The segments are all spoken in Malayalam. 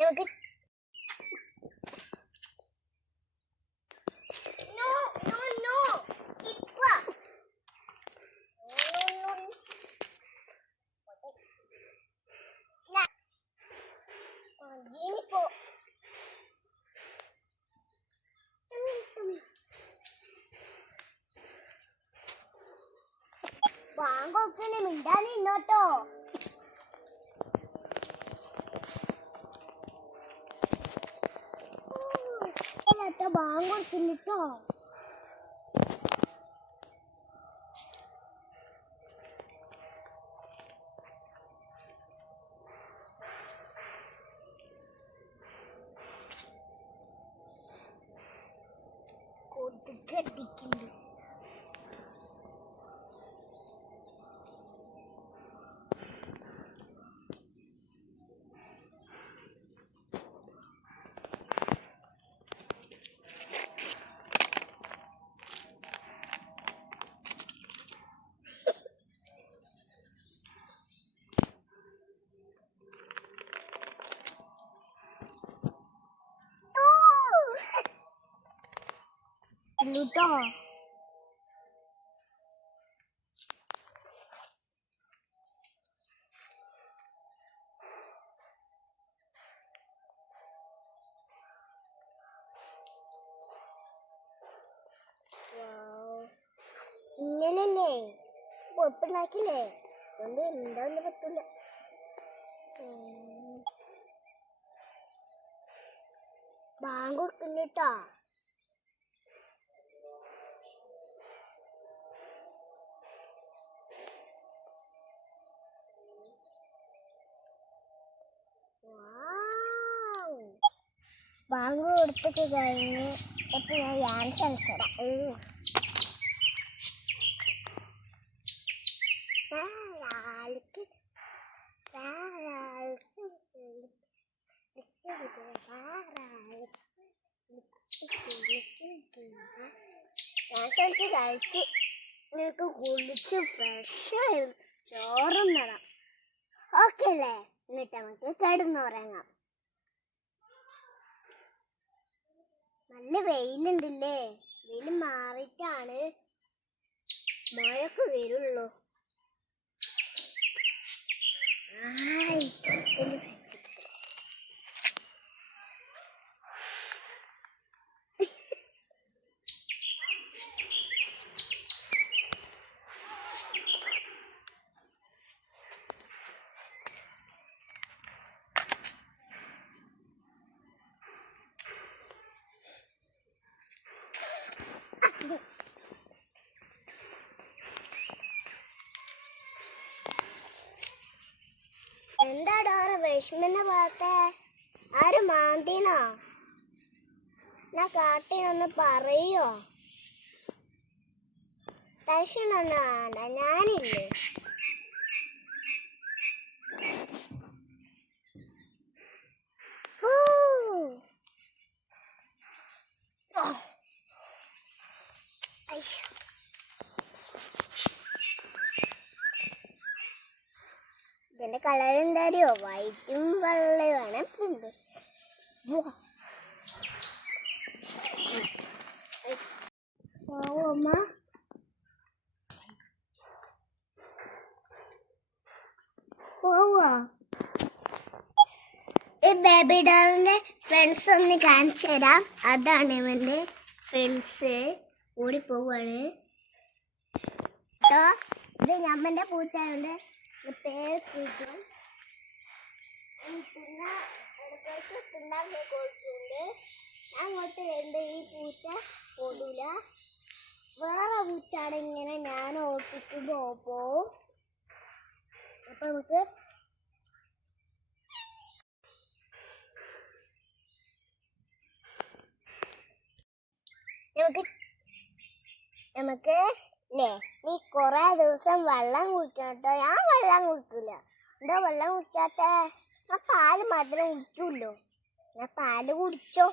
നമുക്ക് ബാങ്കൊക്കെ മിണ്ടാൻ നിന്നോട്ടോ. ബാങ്ക് കൊടുക്കുന്നിട്ടോ. കൊതുകടിക്കുന്നുണ്ട്. ട്ടോ ഇന്നലല്ലേ പൊറത്തുണ്ടാക്കില്ലേ, അതുകൊണ്ട് എന്താന്ന് പറ്റൂല. ബാങ്ക് കൊടുക്കുന്നുട്ടോ. ബാങ്ക് കൊടുത്തൊക്കെ കഴിഞ്ഞ് ഇപ്പൊ ഞാൻ ഡാൻസ് കളിച്ചടാ. ഡാൻസ് കളിച്ച് കഴിച്ച് നിനക്ക് കുളിച്ച് ഫ്രഷായി ചോറും നടാം. ഓക്കെ അല്ലേ? എന്നിട്ട് നമുക്ക് കിടന്നുറങ്ങാം. നല്ല വെയിലുണ്ടല്ലേ, വെയിൽ മാറിയിട്ടാണ് മഴക്ക് വരുള്ളൂ. എന്താടോ വിഷമിന്റെ ഭാഗത്തെ ആരും മാന്തിനോ? ഞാൻ കാട്ടിനൊന്ന് പറയോ? ടെൻഷനൊന്നും വേണ്ട, ഞാനില്ലേ. ഇതിന്റെ കളർ എന്താ, വൈറ്റും വെള്ളയുമാണ്. അമ്മ പോവാ. ഈ ബേബി ഡോളിന്റെ ഫ്രണ്ട്സ് ഒന്ന് കാണിച്ചു തരാം. അതാണ് ഇവന്റെ ഫ്രണ്ട്സ്. ഓടി പോവാണ്. ഇത് ഞമ്മന്റെ പൂച്ചയുണ്ട്, പേര് പൂച്ചും. പിന്നെ തിന്നാൻ കൊടുക്കുന്നുണ്ട്. അങ്ങോട്ട് വരുമ്പോ ഈ പൂച്ച ഓടൂല. വേറെ പൂച്ചാണ് ഇങ്ങനെ ഞാൻ ഓട്ടിക്കുമ്പോ പോവും. അപ്പൊ നമുക്ക് നമുക്ക് അല്ലേ, നീ കൊറേ ദിവസം വെള്ളം കുടിക്കണം കേട്ടോ. ഞാൻ വെള്ളം കുടിക്കില്ല. എന്താ വെള്ളം കുടിക്കാത്ത? ഞാൻ പാല് മാത്രം കുടിക്കുമല്ലോ. ഞാൻ പാല് കുടിച്ചോ.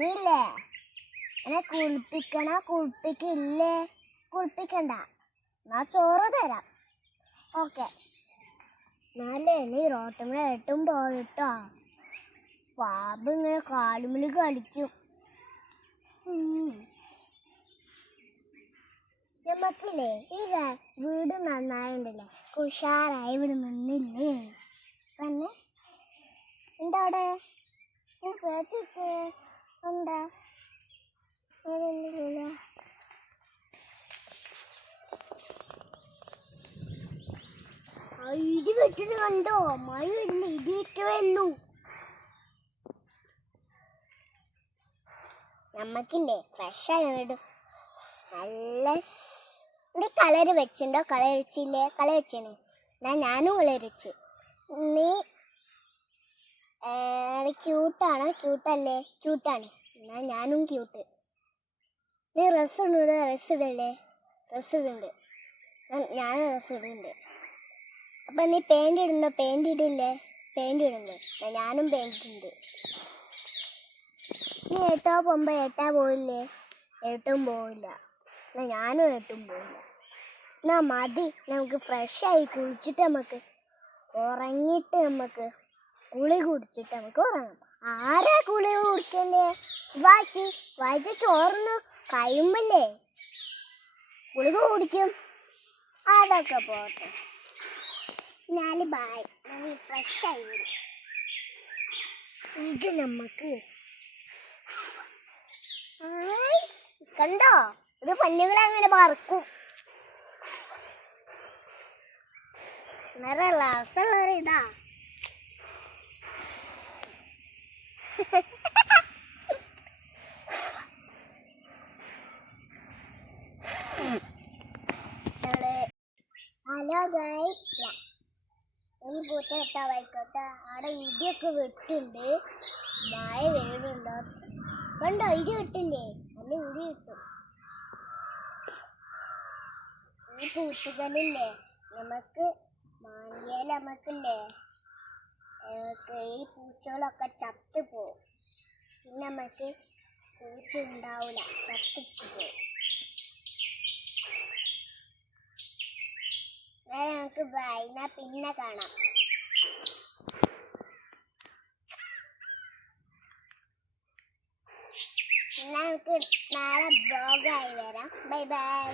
നീല്ലേ എന്നെ കുളിപ്പിക്കണോ? കുളിപ്പിക്കില്ലേ? കുളിപ്പിക്കണ്ട, എന്നാ ചോറ് തരാം. ഓക്കെ, എന്നാലേ നീ റോട്ടുമ്മ ഏട്ടും പോയിട്ടോ. പാമ്പ് ഇങ്ങനെ കാലുമ്മിൽ കളിക്കും. നമുക്കില്ലേ ഈ വീട് നന്നായിണ്ടല്ലേ, ഉഷാറായി ഇവിടെ നിന്നില്ലേ. തന്നെ എന്താ അവിടെ കേട്ടിട്ട് എന്താ ഇടി വെട്ടത് കണ്ടോ? മഴ വരുന്നു, ഇടി വെട്ടുവല്ലോ. നമ്മക്കില്ലേ ഫ്രഷ് ആയിട്ട് നല്ല നീ കളർ വെച്ചിണ്ടോ? കളർ വെച്ചില്ലേ? കളർ വെച്ചാണ് ഞാനും കളർ വെച്ച്. നീ ക്യൂട്ടാണോ? ക്യൂട്ടല്ലേ? ക്യൂട്ടാണ്, എന്നാ ഞാനും ക്യൂട്ട്. നീ ഡ്രസ്സ് ഇടൂടെ? ഡ്രസ്സ് ഇടല്ലേ? ഡ്രസ്സ് ഇടുന്നുണ്ട്, ഞാനും ഡ്രസ്സ് ഇടുന്നുണ്ട്. അപ്പം നീ പാൻറ് ഇടുന്നോ? പാൻറ് ഇടില്ലേ? പാൻറ് ഇടുന്നു, ഞാനും പാൻറ് ഇടുന്നുണ്ട്. നീ ഏട്ടാ പോകുമ്പോൾ ഏട്ടാ പോയില്ലേ? ഏട്ടും പോവില്ല, എന്നാൽ ഞാനും ഏട്ടും പോവില്ല. എന്നാ മതി, നമുക്ക് ഫ്രഷായി കുളിച്ചിട്ട് നമുക്ക് ഉറങ്ങിയിട്ട് നമുക്ക് കുളി കുടിച്ചിട്ട് നമുക്ക് ഉറങ്ങാം. ആരാ കുളി കുടിക്കണ്ടേ? വായിച്ച് ചോർന്ന് കഴിയുമ്പല്ലേ ഗുളിക കുടിക്കും. അതൊക്കെ പോട്ടെ, എന്നാല് ബായ്, ഫ്രഷായി വരും. ഇത് നമുക്ക് കണ്ടോ? ഇത് പല്ലുകൾ അങ്ങനെ പറക്കും. നേരെ രസമുള്ളൊരു ഇതാ. ഹലോ ഗൈസ്, ഈ പൂച്ച എത്താ വായിക്കോട്ടെ. അവിടെ ഇടിയൊക്കെ വെട്ടുണ്ട്, മഴ വരുന്നുണ്ടോ? കണ്ടോ, ഇടി വെട്ടില്ലേ? നല്ല ഇടി കിട്ടും. ഈ പൂച്ചകളില്ലേ നമുക്ക് മാങ്ങിയാൽ നമുക്കില്ലേ ഈ പൂച്ചകളൊക്കെ ചത്തു പോവും. പിന്നെ നമുക്ക് പൂച്ച ഉണ്ടാവില്ല, ചത്തിട്ട് പോവും. നമുക്ക് ബൈ, പിന്നെ കാണാം. നമുക്ക് നാളെ ബ്ലോഗായി വരാം. Bye bye.